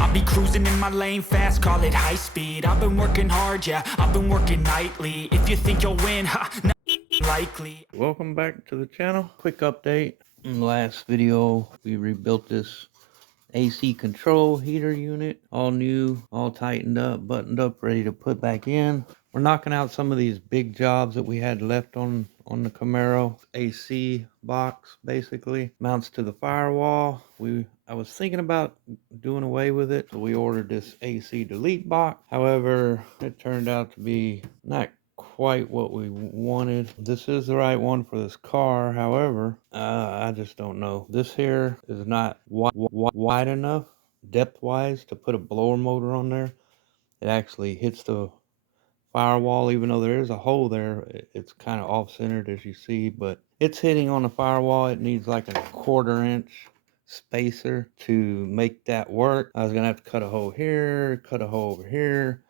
I'll be cruising in my lane fast, call it high speed. I've been working hard, yeah, I've been working nightly. If you think you'll win, not likely. Welcome back to the channel. Quick update. In the last video, we rebuilt this AC control heater unit. All new, all tightened up, buttoned up, ready to put back in. We're knocking out some of these big jobs that we had left on the Camaro. AC box basically mounts to the firewall. I was thinking about doing away with it, so we ordered this AC delete box. However, it turned out to be not quite what we wanted. This is the right one for this car. However, I just don't know. This here is not wide enough, depth-wise, to put a blower motor on there. It actually hits the firewall, even though there is a hole there. It's kind of off-centered, as you see, but it's hitting on the firewall. It needs like a 1/4 inch spacer to make that work. I was gonna have to cut a hole here, cut a hole over here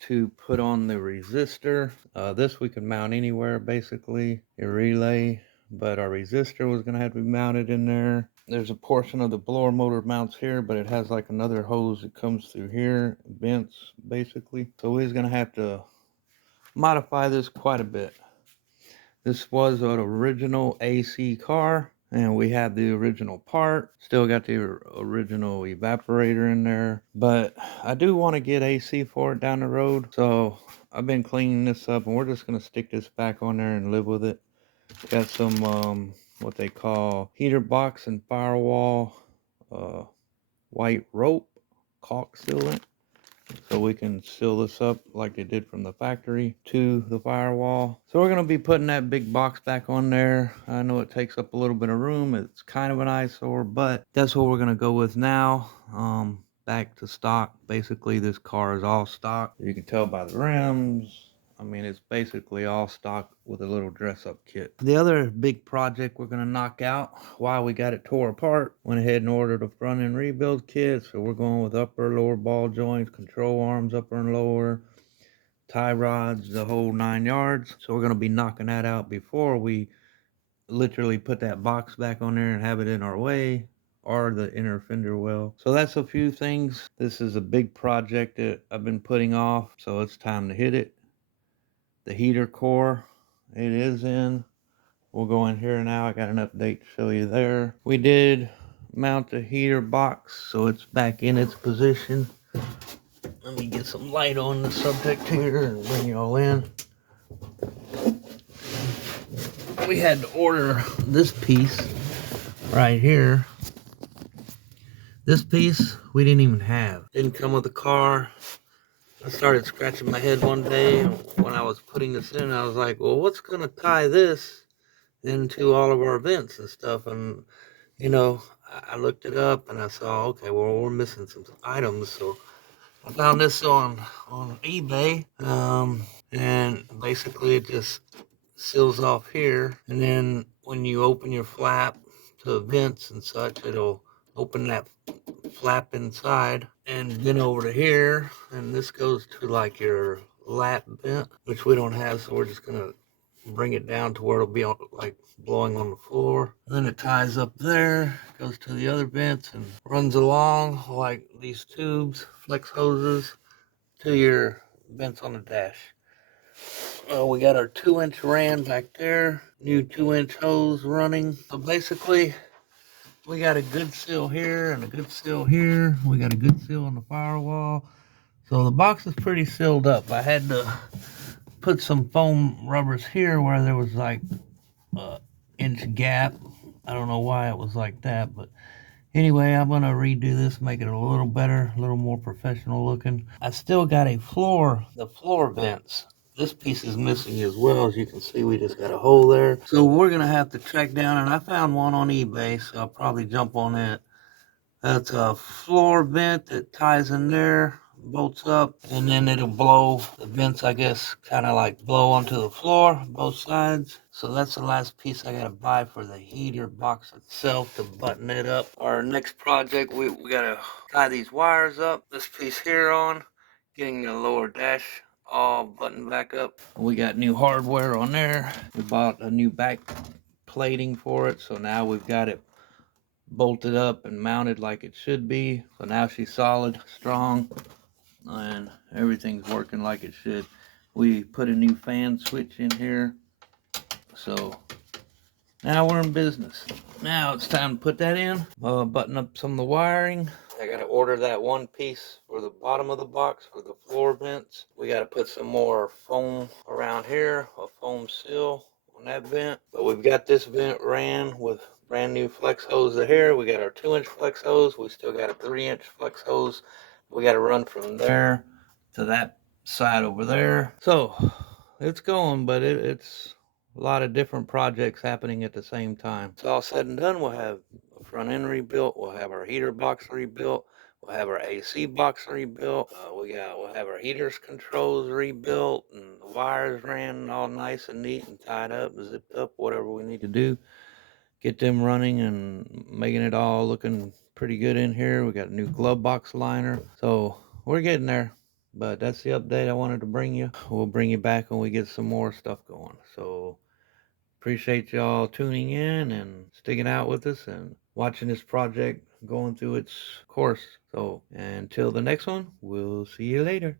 to put on the resistor. This we can mount anywhere, basically, a relay, but our resistor was gonna have to be mounted in there. There's a portion of the blower motor mounts here, but it has like another hose that comes through here, vents basically. So we're gonna have to modify this quite a bit. This was an original AC car, and we had the original part. Still got the original evaporator in there, but I do want to get AC for it down the road. So I've been cleaning this up, and we're just going to stick this back on there and live with it. Got some what they call heater box and firewall white rope caulk sealant, so we can seal this up like they did from the factory to the firewall. So we're going to be putting that big box back on there. I know it takes up a little bit of room. It's kind of an eyesore, but that's what we're going to go with now. Back to stock. Basically, this car is all stock. You can tell by the rims. I mean, it's basically all stock with a little dress-up kit. The other big project we're going to knock out while we got it tore apart, went ahead and ordered a front-end rebuild kit. So we're going with upper, lower ball joints, control arms, upper and lower, tie rods, the whole 9 yards. So we're going to be knocking that out before we literally put that box back on there and have it in our way, or the inner fender well. So that's a few things. This is a big project that I've been putting off, so it's time to hit it. The heater core, it is in. We'll go in here now. I got an update to show you there. We did mount the heater box, so it's back in its position. Let me get some light on the subject here and bring you all in. We had to order this piece right here. This piece we didn't even have. Didn't come with the car. I started scratching my head one day when I was putting this in. I was like, well, what's going to tie this into all of our vents and stuff? And, you know, I looked it up and I saw, okay, well, we're missing some items. So I found this on eBay. And basically it just seals off here. And then when you open your flap to vents and such, it'll open that flap inside and then over to here, and this goes to like your lap vent, which we don't have, so we're just gonna bring it down to where it'll be on, like blowing on the floor. And then it ties up there, goes to the other vents and runs along like these tubes, flex hoses, to your vents on the dash. We got our 2-inch ran back there, new 2-inch hose running. So basically we got a good seal here and a good seal here. We got a good seal on the firewall. So the box is pretty sealed up. I had to put some foam rubbers here where there was like an inch gap. I don't know why it was like that, but anyway, I'm gonna redo this, make it a little better, a little more professional looking. I still got the floor vents. This piece is missing as well. As you can see, we just got a hole there. So we're gonna have to track down, and I found one on eBay, so I'll probably jump on it. That's a floor vent that ties in there, bolts up, and then it'll blow. The vents, I guess, kind of like blow onto the floor, both sides. So that's the last piece I gotta buy for the heater box itself to button it up. Our next project, we gotta tie these wires up. This piece here on, getting the lower dash all buttoned back up. We got new hardware on there. We bought a new back plating for it, so now we've got it bolted up and mounted like it should be. So now she's solid, strong, and everything's working like it should. We put a new fan switch in here, so now we're in business. Now it's time to put that in, button up some of the wiring. I gotta order that one piece for the bottom of the box for the floor vents. We gotta put some more foam around here, a foam seal on that vent. But we've got this vent ran with brand new flex hose here. We got our 2-inch flex hose. We still got a 3-inch flex hose. We gotta run from there to that side over there. So it's going, but it's a lot of different projects happening at the same time. It's all said and done. We'll have a front end rebuilt. We'll have our heater box rebuilt. We'll have our AC box rebuilt. We'll have our heaters controls rebuilt, and the wires ran all nice and neat and tied up and zipped up. Whatever we need to do, get them running and making it all looking pretty good in here. We got a new glove box liner, so we're getting there. But that's the update I wanted to bring you. We'll bring you back when we get some more stuff going. So appreciate y'all tuning in and sticking out with us and watching this project going through its course. So until the next one, we'll see you later.